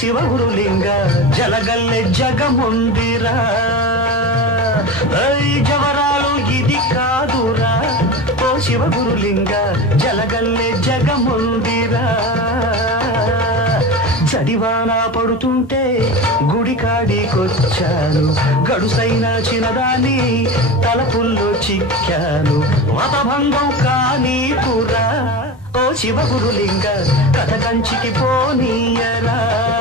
Shiva Gurulinga జలగల్లె జగముందిరా. I జవరాలు ఇది కాదురా. ఓ శివ గురులింగ జలగల్లె జగముందిరా. చడివాన పడుతుంటే గుడి కాడికొచ్చాను. గడుసైన చిన్నదాని తలపుల్లో చిక్కాను. మతభంగం కానీ పురా ఓ శివ గురులింగ కథ కంచికి పోనీయరా.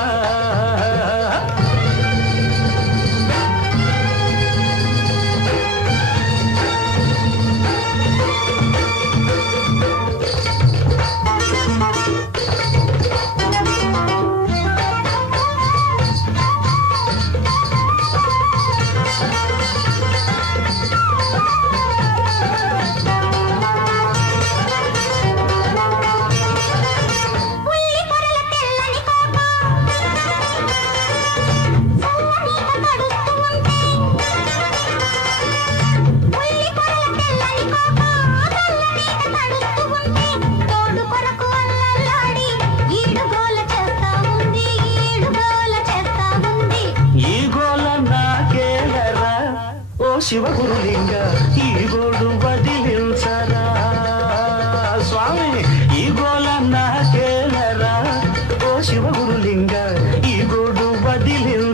శివగురులింగ ఈ గోడు వదిలించరా? స్వామి ఈ గోల నాకేలరా ఓ శివగురులింగ ఈ గోడు వదిలించరా